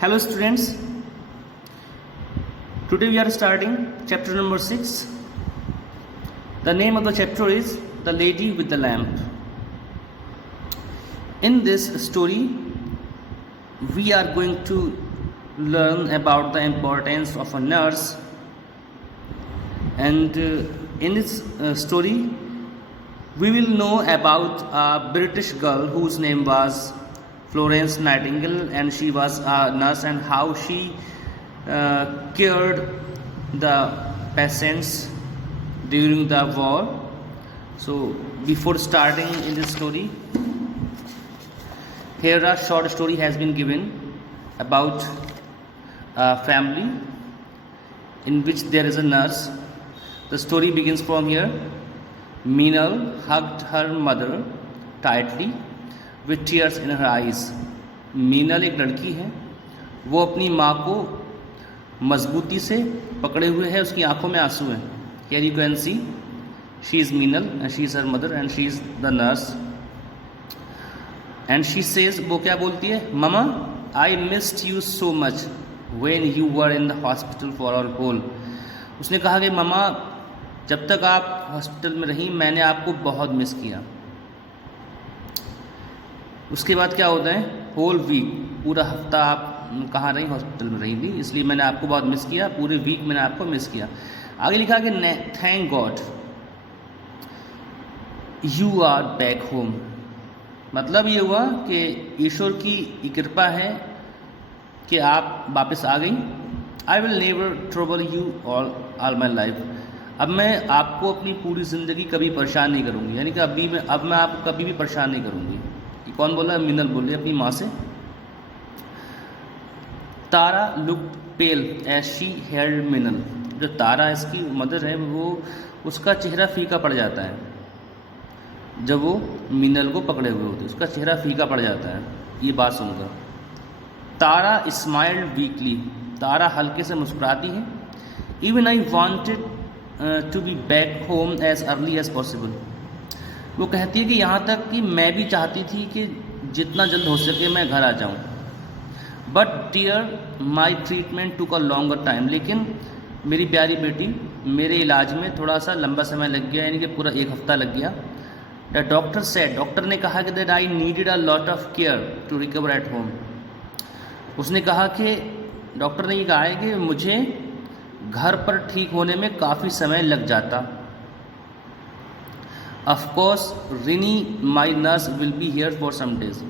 Hello students, today we are starting chapter number 6. The name of the chapter is The Lady with the Lamp. In this story, we are going to learn about the importance of a nurse, and in this story, we will know about a British girl whose name was Florence Nightingale, and she was a nurse, and how she cared the patients during the war. So before starting in this story, here a short story has been given about a family in which there is a nurse. The story begins from here. Meenal hugged her mother tightly with tears in her eyes. Meenal एक लड़की है, वो अपनी माँ को मजबूती से पकड़े हुए है, उसकी आंखों में आंसू हैं. Here you can see she is Meenal and she is her mother and she is the nurse. And she says, वो क्या बोलती है? Mama, I missed you so much when you were in the hospital for our whole. उसने कहा कि mama, जब तक आप हॉस्पिटल में रही मैंने आपको बहुत मिस किया. उसके बाद क्या होता है? होल वीक, पूरा हफ्ता आप कहाँ रही? हॉस्पिटल में रही थी, इसलिए मैंने आपको बहुत मिस किया. पूरे वीक मैंने आपको मिस किया. आगे लिखा कि thank God you are back home. मतलब ये हुआ कि ईश्वर की कृपा है कि आप वापस आ गई. I will never trouble you all my life. अब मैं आपको अपनी पूरी ज़िंदगी कभी परेशान नहीं करूँगी, यानी कि अब मैं आपको कभी भी परेशान नहीं करूँगी. ये कौन बोला? मीनल बोल रही अपनी माँ से. Tara looked pale as she held Meenal. जो तारा इसकी मदर है, वो उसका चेहरा फीका पड़ जाता है जब वो मीनल को पकड़े हुए होते. उसका चेहरा फीका पड़ जाता है ये बात सुनकर. तारा स्माइल्ड वीकली. तारा हल्के से मुस्कुराती है. Even I wanted to be back home as early as possible. वो कहती है कि यहाँ तक कि मैं भी चाहती थी कि जितना जल्द हो सके मैं घर आ जाऊँ. But dear my treatment took a longer time. लेकिन मेरी प्यारी बेटी, मेरे इलाज में थोड़ा सा लंबा समय लग गया, यानी कि पूरा एक हफ्ता लग गया. The doctor said. डॉक्टर ने कहा कि that I needed a lot of care to recover at home. उसने कहा कि डॉक्टर ने ये कहा है कि मुझे घर पर ठीक होने में काफ़ी समय लग जाता. Of course Rini my nurse will be here for some days.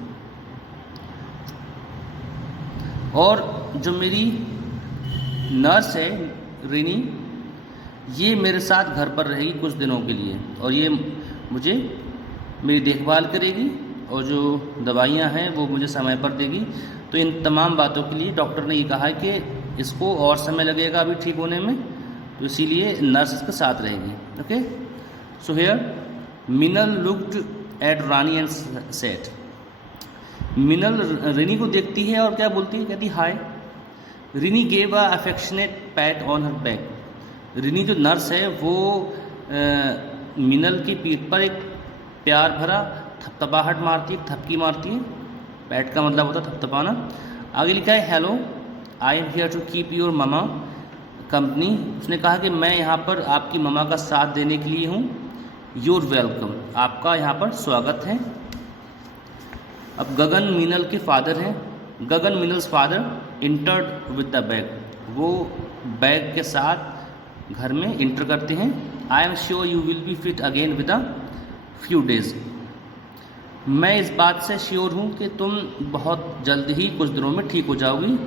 और जो मेरी नर्स है रिनी, ये मेरे साथ घर पर रहेगी कुछ दिनों के लिए, और ये मुझे मेरी देखभाल करेगी, और जो दवाइयाँ हैं वो मुझे समय पर देगी. तो इन तमाम बातों के लिए डॉक्टर ने ये कहा कि इसको और समय लगेगा अभी ठीक होने में, तो इसीलिए नर्स इसके साथ रहेगी. Okay. So here Meenal looked at Rani and said. Meenal Rini को देखती है और क्या बोलती है? कहती hi. Rini gave a affectionate pat on her back. Rini जो नर्स है वो मीनल की पीठ पर एक प्यार भरा थपथपाहट मारती है, थपकी मारती है. पैट का मतलब होता है थपथपाना. आगे लिखा है hello, I am here to keep your mama company. उसने कहा कि मैं यहाँ पर आपकी ममा का साथ देने के लिए हूँ. Your welcome. आपका यहाँ पर स्वागत है. अब गगन मीनल के फादर हैं. Gagan Meenal's father entered with the bag. वो बैग के साथ घर में इंटर करते हैं. I am sure you will be fit again with a few days. मैं इस बात से श्योर हूँ कि तुम बहुत जल्द ही कुछ दिनों में ठीक हो जाओगी.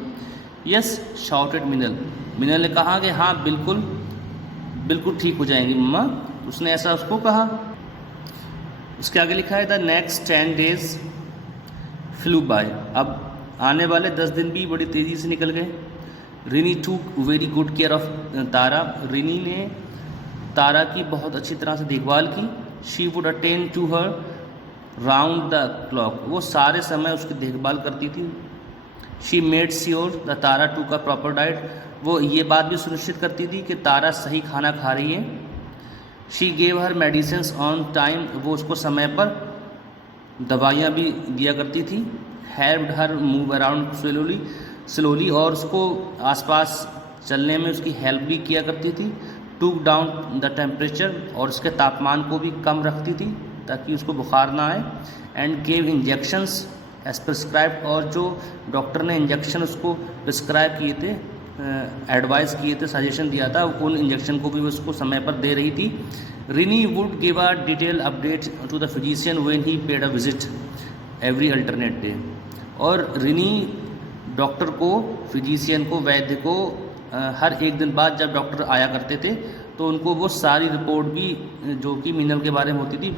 Yes shouted Meenal. मीनल ने कहा कि हाँ बिल्कुल बिल्कुल ठीक हो जाएंगी मम्मा. उसने ऐसा उसको कहा. उसके आगे लिखा है the next 10 days flew by. अब आने वाले 10 दिन भी बड़ी तेज़ी से निकल गए. Rini took very good care of Tara. Rini ने तारा की बहुत अच्छी तरह से देखभाल की. She would attend to her round the clock. वो सारे समय उसकी देखभाल करती थी. She made sure the Tara took a proper diet. वो ये बात भी सुनिश्चित करती थी कि तारा सही खाना खा रही है. She gave her medicines on time. वो उसको समय पर दवाइयाँ भी दिया करती थी. हेल्प्ड हर मूव अराउंड स्लोली. स्लोली, और उसको आसपास चलने में उसकी हेल्प भी किया करती थी। टूक डाउन द टेम्परेचर, और उसके तापमान को भी कम रखती थी ताकि उसको बुखार ना आए। And gave injections as prescribed, और जो डॉक्टर ने इंजेक्शन उसको प्रिस्क्राइब किए थे, एडवाइस किए थे, सजेशन दिया था, उन इंजेक्शन को भी उसको समय पर दे रही थी। Rini would give a detail update to the physician when he paid a visit every alternate day. और रिनी डॉक्टर को, फिजिशियन को, वैद्य को हर एक दिन बाद जब डॉक्टर आया करते थे तो उनको वो सारी रिपोर्ट भी जो कि मीनल के बारे में होती थी,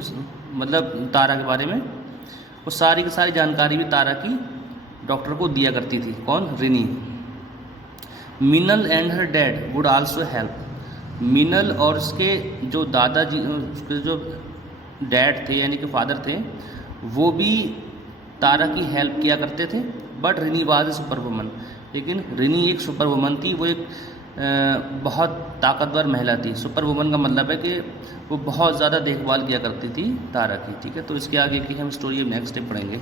मतलब तारा के बारे में, वो सारी की सारी जानकारी भी तारा की डॉक्टर को दिया करती थी। कौन? Rini. Meenal and her dad would also help. Meenal और उसके जो दादाजी, उसके जो डैड थे यानी कि फादर थे, वो भी तारा की हेल्प किया करते थे। But Rini was a super woman, लेकिन रिनी एक सुपर वुमन थी, वो एक बहुत ताकतवर महिला थी। सुपर वुमन का मतलब है कि वो बहुत ज़्यादा देखभाल किया करती थी तारा की। ठीक है, तो इसके आगे की हम स्टोरी अब नेक्स्ट डे पढ़ेंगे।